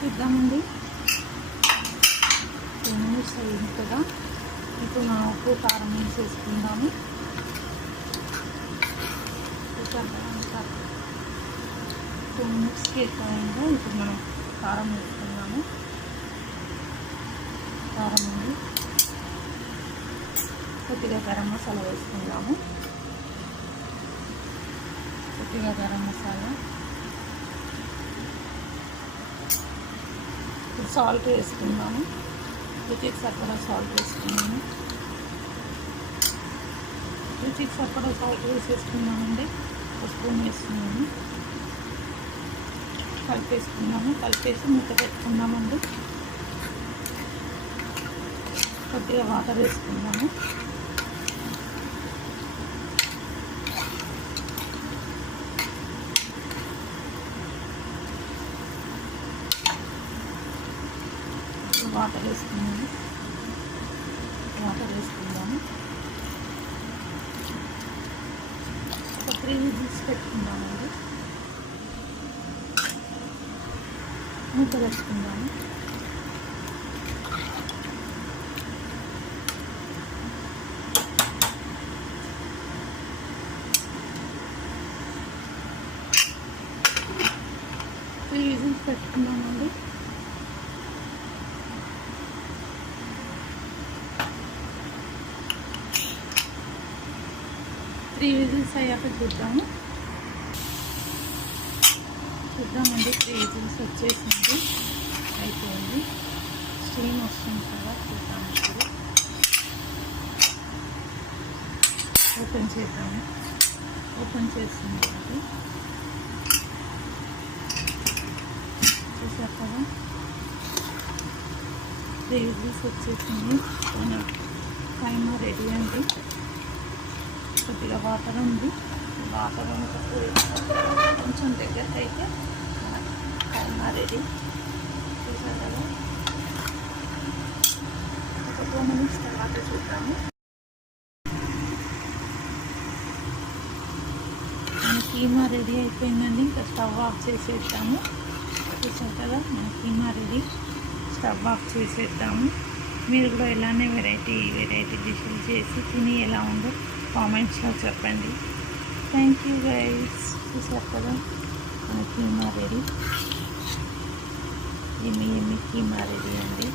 చూద్దామండి. 2 మినిట్స్ అయింది కదా. ఇప్పుడు మనం ఉప్పు కారం వేసేసుకుందాము. 2 మినిట్స్కి ఎక్కువైందో ఇప్పుడు మనం కారం వేసుకుందాము. కారం ఉంది, కొద్దిగా గరం మసాలా వేసుకుందాము. కొద్దిగా గరం మసాలా, సాల్ట్ వేసుకుందాము. రుచికి సరిపడా సాల్ట్ వేసుకున్నాము. రుచికి సరిపడా సాల్ట్ వేసేసుకున్నామండి. ఒక స్పూన్ వేసుకున్నాము. కలిపేసుకున్నాము. కలిపేసి మూత పెట్టుకున్నామండి. కొద్దిగా వాటర్ వేసుకున్నాము. వాటర్ వేసుకున్నాము. ఒక 3 విజిల్స్ పెట్టుకుందామండి. మూత పెట్టుకుందాము. త్రీ విజిల్స్ పెట్టుకున్నామండి. త్రీ విజిల్స్ అయ్యాక చూద్దామండి. 3 విజిల్స్ వచ్చేసింది, అయిపోయింది. స్టీమ్ వస్తుంది కదా, చూద్దాము. ఇప్పుడు ఓపెన్ చేద్దాము. ఓపెన్ చేస్తుంది అది చూసారు కదా. 3 విజిల్స్ వచ్చేసింది. మన కైమా రెడీ అండి. కొద్దిగా వాటర్ ఉంది. వాటర్ కొంచెం దగ్గర అయితే మన కైమా రెడీ. చూసారు కదా. ఒక 2 మినిట్స్ తర్వాత చూద్దాము. మన కీమా రెడీ అయిపోయిందండి. ఇంకా స్టవ్ ఆఫ్ చేసేద్దాము. చూసారు కదా, మన కీమా రెడీ. స్టవ్ ఆఫ్ చేసేద్దాము. మీరు కూడా ఇలానే వెరైటీ డిష్లు చేసి తిని ఎలా ఉందో కామెంట్స్లో చెప్పండి. Thank you guys. చూసారు కదా, మన కీమా రెడీ. ఎమ్మి కీమా రెడీ అండి.